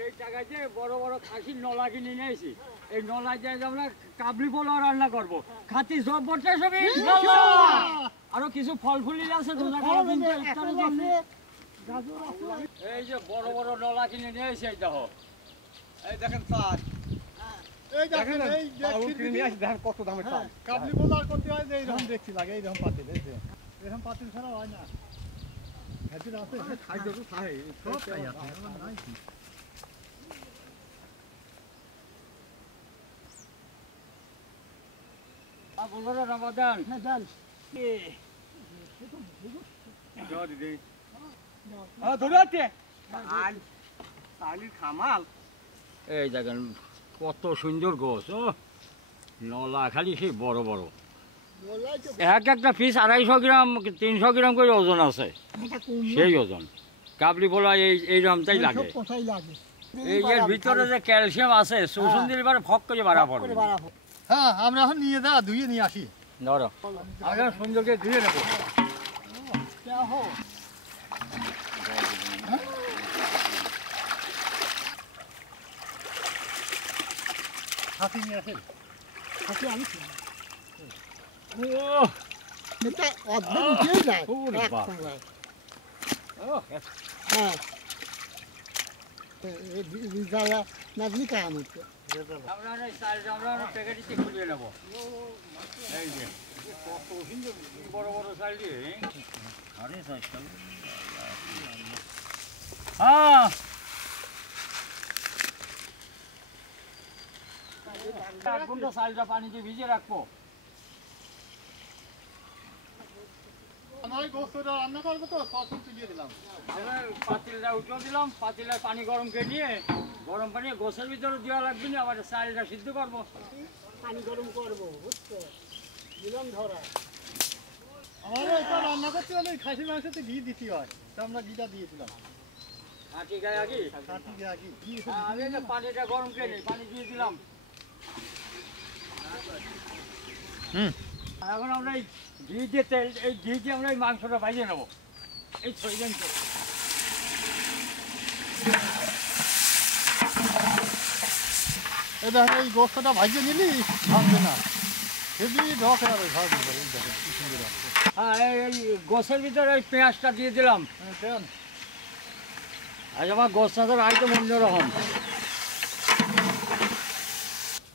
সেই টাকা দিয়ে বড় বড় খাসির নলা কিনে নিয়ে এসেছি। এই নলা দিয়ে আমরা কাবলি পোলাও রান্না করবো। খাতি সব বলছে সবই আরো কিছু ফল ফুলি আছে এই যে বড় বড় নলা কিনে নিয়ে এসে দেখো। এই দেখেন স্যার, এই দেখেন এই দেখেন কত দামের চাল। কাবলি পোলাও করতে হয় যে এইরকম দেখছি লাগে, এইরকম পাতিল, এই যে এরকম পাতিল ছাড়া হয় না। খাতিল আছে, খাদ্য তো খাই, সব খাই আছে, নাই কি। বলবো রমাদান ডাল খামাল। এই দেখেন কত সুন্দর গোছ। ও নলা খালি সেই বড় বড়, এক একটা পিস 250 গ্রাম 300 গ্রাম করে ওজন আছে। সেই ওজন কাবলি পোলা এই রকমটাই লাগে। এই এর ভিতরে যে ক্যালসিয়াম আছে শোষণ দিলে পরে ফক করে বাড়া পড়বে। হ্যাঁ, আমরা এখন নিয়ে যা ধুয়ে নিয়ে আসি। ধরো আমরা সুন্দরকে ধুয়ে নেবো। হাতি নিয়ে আসেন, হাতি আনিস না। এটা অর্ধেক উঠে যায় এক সময়। হ্যাঁ, রিজালা নাজনি কাম হচ্ছে। আমরা এই চালটা আমরা প্যাকেটে খুলিয়ে নেবো। এই যে কত সুন্দর বড় বড় চাল দিয়ে। আরে চাল হ্যাঁ, এক ঘন্টা চালটা পানিতে ভিজে রাখবো। আমার গোস্তটা রান্না করবো তো, সব তুলিয়ে দিলাম। আমরা পাতিলটা উঠে দিলাম, পাতিলের পানি গরম করে নিয়ে গরম পানি গোছের ভিতরে দেওয়া লাগবে না, আবার চালটা সিদ্ধ করবো। পানি গরম করবো, বুঝছো, দিলাম ধরা। আমারও এটা রান্না করতে হলে খাসির মাংসতে ঘি দিতে হয়, তো আমরা ঘিটা দিয়েছিলাম। খাঁটি গায়ে আগে খাঁটি গায়ে ঘি দিয়েছি। আমি যে পানিটা গরম করে নিই, পানি দিয়ে দিলাম। এখন আমরা এই ঘি দিয়ে তেল, এই ঘি দিয়ে আমরা এই মাংসটা ভাজিয়ে নেবো। এই ছয়জন তো এই দেখেন, এই গোস্তটা ভাজিয়ে নিলি ভাঙবে না, হেভি ঢক হবে, ভাজবে। এই দেখেন কি সুন্দর আছে। হ্যাঁ, এই গোছের ভিতরে ওই পেঁয়াজটা দিয়ে দিলাম। দেন আজ আমার গোছটাদের আইটেম অন্যরকম।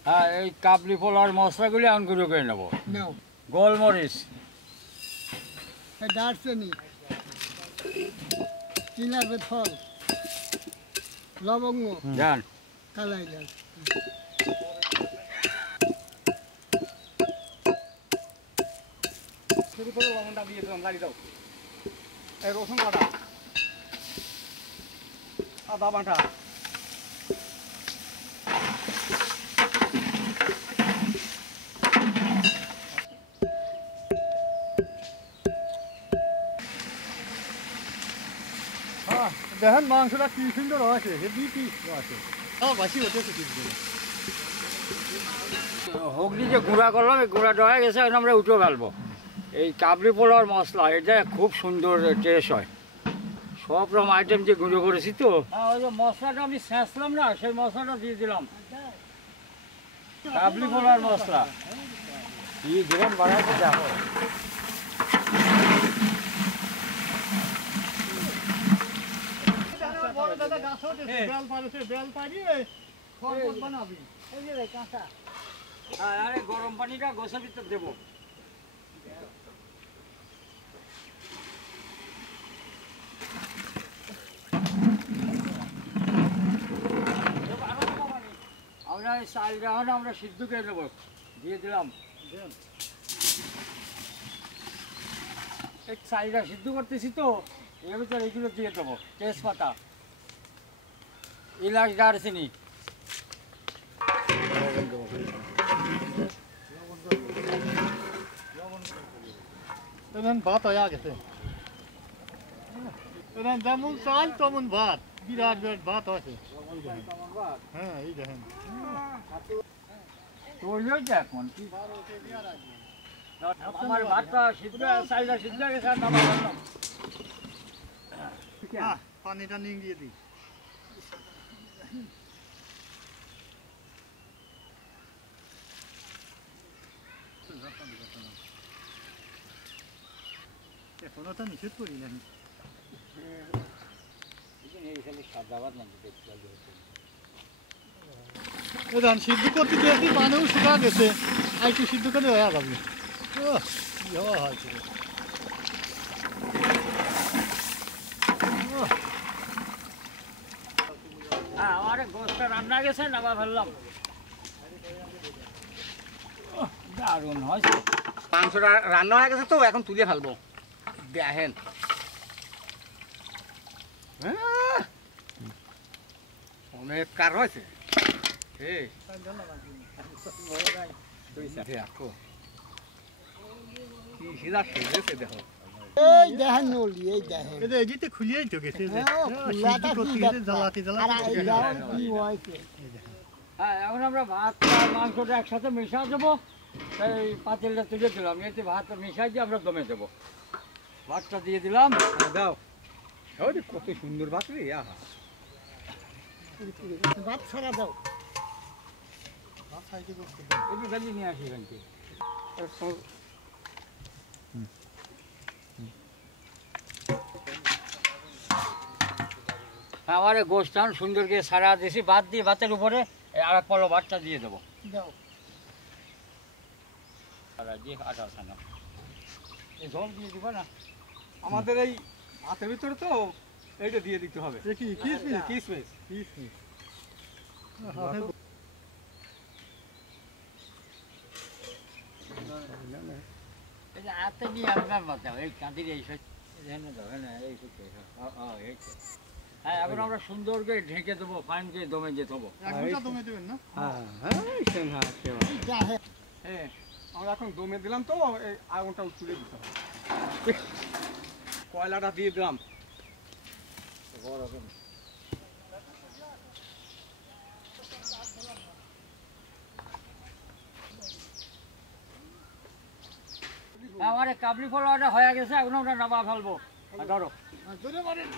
হ্যাঁ, এই কাবলি পোলার মশলাগুলি এখন গুঁড়ো করে নেবো। নাও, গোলমরিচ, দারচিনি, চিনার ফল, লবঙ্গ, জান কালাই জাল। শুরু করে লবণটা দিয়ে দিলাম, গাড়ি দাও। এই রসুন কাটা, আদা বাটা, হ্যাঁ, দেখেন মাংসটা কি সুন্দর আছে, হেভি পিস আছে। হ্যাঁ, বাসি হতে কিছু। হগলি যে গুঁড়া করলাম, এই গুঁড়াটা হয়ে গেছে, এখন আমরা উঠে ফেলবো। এই কাবলি পোলাওর মশলা এটা খুব সুন্দর টেস্ট হয়। সব রকম আইটেম যে গুঁড়ো করেছি তো, ওই যে মশলাটা আমি ছেঁচলাম না, সেই মশলাটা দিয়ে দিলাম। কাবলি পোলাওর মশলা দিয়ে দিলাম, বাড়াতে দেখো। আরে গরম পানিটা গোছের ভিতর দেবো। আমরা এই চালটা আমরা সিদ্ধ করে দেবো, দিয়ে দিলাম। এই চালটা সিদ্ধ করতেছি তো, এর ভিতরে এগুলো দিয়ে দেবো। তেজপাতা, এলাচ, দারচিনি, ভাত হয়ে গেছে, যেমন চাল তেমন ভাত, বিরাট বিরাট ভাত আছে। হ্যাঁ, এই দেখেন আমার ভাতটা সিদ্ধ, চালটা সিদ্ধ হয়ে গেছে। পানিটা নিয়ে দিই। এখনো তো নিষেধ করি না। ধান সিদ্ধ করতে দিয়েছি, পানিও শুকা গেছে, আর একটু সিদ্ধ করে হয়ে যাবে। কি হওয়া হয়েছে রে। আমার গোসটা রান্না গেছে, নামা ফেললাম। দারুণ হয়েছে। মাংসটা রান্না হয়ে গেছে তো, এখন তুলে ফেলবো। দেখেন অনেক কার হয়েছে। দেখো কি সিধা সেজেছে, দেখো। এই দেখেন নলি, এই দেখেন। এটা এদিকে খুলিয়েই তো গেছে যে। হ্যাঁ, খোলাটা সিদ্ধ করতে কি গেছে, ব্যাপার? জ্বালাতে আর জ্বালাতে এই দেখেন কি হয়েছে। হ্যাঁ, এখন আমরা ভাত আর মাংসটা একসাথে মিশা দেবো। এই পাতিলটা তুলে দিলাম, এতে ভাত মিশাই দিয়ে আমরা দমে দেবো। ভাতটা দিয়ে দিলাম। দাও ওরে কত সুন্দর ভাত রে। আহা ভাত ছাড়া দাও। একটু গালি নিয়ে আসি এখান থেকে। আমার গোষ্ঠান সুন্দর করে সারা দিয়েছি, ভাত দিয়ে ভাতের উপরে আর এক পলো ভাতটা দিয়ে দেবো। দাও। সারা দিয়ে আটা ছানা এই জল দিয়ে দিব না। আমাদের এই ভাতের ভিতরে তো এইটা দিয়ে দিতে হবে। কি কিসমিস? কিসমিস কিসমিস। এই যে হাতে নিয়ে আপনার বাতাও এই কাঁদির এই এখানে দাও, হ্যাঁ এই এই। হ্যাঁ, এখন আমরা সুন্দর করে ঢেকে দেবো, ফাইন করে দমে যেতে হবো। এক ঘন্টা দমে দেবেন না? দেখেন। হ্যাঁ, আমরা এখন দমে দিলাম তো, এই আগুনটা তুলে দিতে হবে। কয়লাটা দিয়ে দিলাম। আমার কাবলি ফলটা হয়ে গেছে, এখন আমরা নামা ফেলবো। ধরো জোরে মারেন।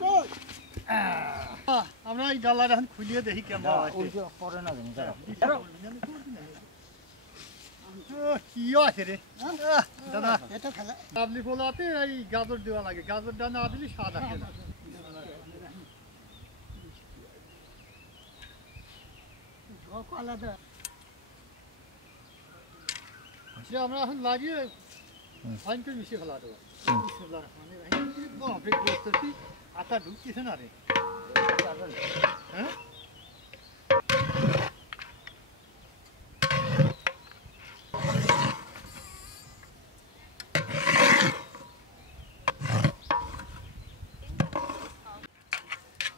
জোর। আমরা এই ডালাটা এখন খুলিয়ে দেখি কেমন আছে। পরে না জানি দাঁড়াও। কি আছে রে দাদা? এটা খেলা। কাবলি ফলাতে এই গাজর দেওয়া লাগে, গাজরটা না দিলে স্বাদ আসে না। ঝোঁক আলাদা। সে আমরা এখন লাগিয়ে ফাইন করে মিশিয়ে ফেলা দেবো। বাপরে করতেছি, আটা ঢুকতেছে না রে।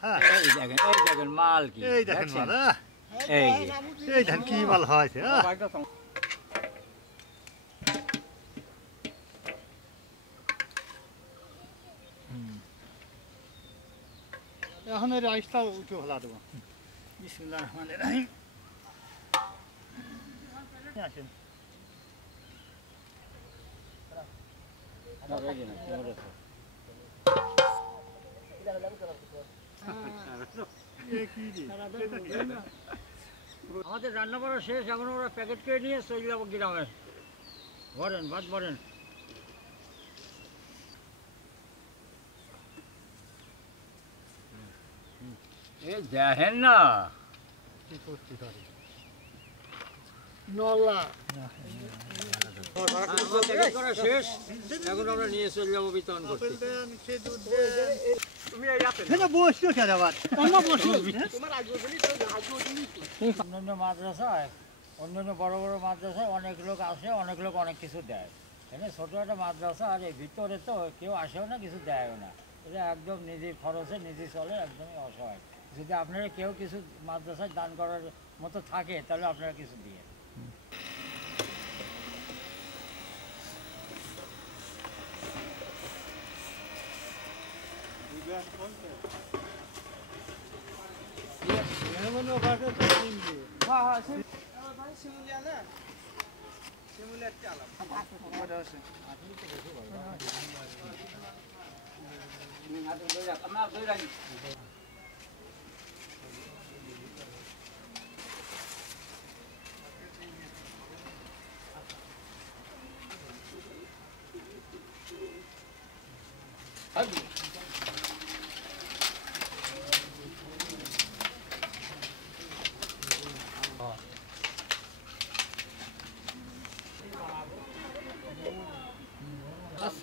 হ্যাঁ, এই দেখেন মাল কি। এই দেখেন দেখছেন? মাল। এই যে। এই ধান কি মাল হয়েছে। এখন এই রাইসটা উঠে ফেলা দেবো। বিসমিল্লাহির রহমানির রহিম। আসেন। আমাদের রান্না করা শেষ, এখন আমরা প্যাকেট করে নিয়ে চলে যাবো গ্রামে। ভরেন ভাত ভরেন। এ দেখেন না কি করতে পারি। নলা। প্যাকেট করা শেষ, এখন আমরা নিয়ে চলে যাবো বিতরণ করতে। তুমি এই আসেন। এটা বসছো কেন আবার? অন্যান্য মাদ্রাসায়, অন্যান্য বড় বড় মাদ্রাসায় অনেক লোক আসে, অনেক লোক অনেক কিছু দেয়। এখানে ছোটো একটা মাদ্রাসা, আর এই ভিতরে তো কেউ আসেও না, কিছু দেয়ও না। এটা একদম নিজের খরচে নিজে চলে, একদমই অসহায়। যদি আপনারা কেউ কিছু মাদ্রাসায় দান করার মতো থাকে, তাহলে আপনারা কিছু দিয়ে।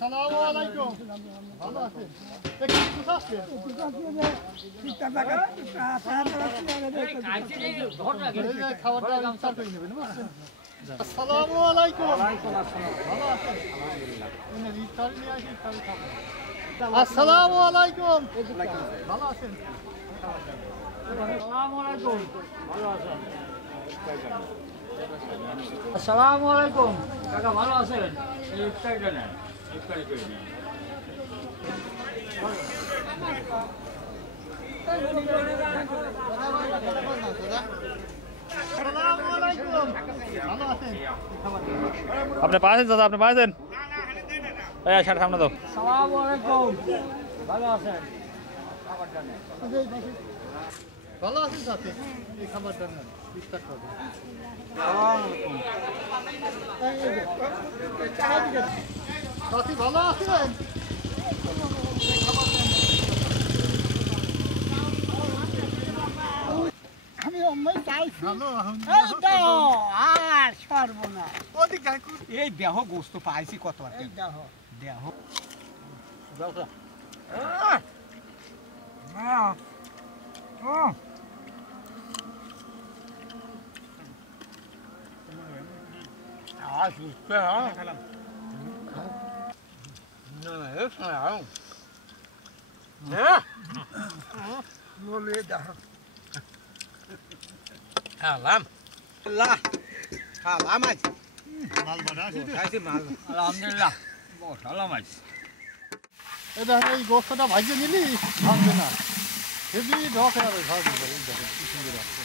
আসসালামু আলাইকুম ভালো আছেন একটু আছে এই যে খাবারটা ইফতার করে নেবেন বুঝছেন আসসালামু আলাইকুম ভালো আছেন এনে ইফতার নিয়ে আসি ইফতার খাবো আসসালামু আলাইকুম ভালো আছেন আসসালামু আলাইকুম ভালো আছেন আসসালামু আলাইকুম কাকা ভালো আছেন এই ইফতারিটা নেন ইফতারি করে নিন আসসালামু আলাইকুম ভালো আছেন আপনি পাচ্ছেন দাদা আপনি পাচ্ছেন এই সাড়ে সামনে দাও আসসালামু আলাইকুম ভালো আছেন খাবারটা নেন ভালো আছেন সাথে এই খাবারটা নেন ইফতার করবেন সাথী ভালো আছেন আমি অম্মাই চাইছি ভালো এই দাও আর সর্বনা ওদিক যাই এই দেহ গোস্ত পাইছি কত আর এই দাও দেহ খালাম খালাম আজ মাল বাড়া আছে খাইছি মাল আলহামদুলিল্লাহ ভালো মাছ এই দেখেন এই গোস্তটা ভাজিয়ে নিলি ভাঙবে না হেভি ঢক হবে ভাজি করে এই দেখেন কি সুন্দর আছে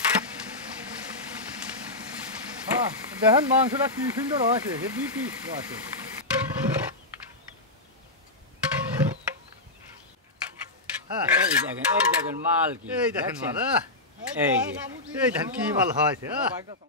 হ্যাঁ দেখেন মাংসটা কি সুন্দর আছে হেভি পিস আছে হ্যাঁ এই দেখেন মাল কি এই দেখেন মাল এই যে এই দেখেন কি মাল হয়েছে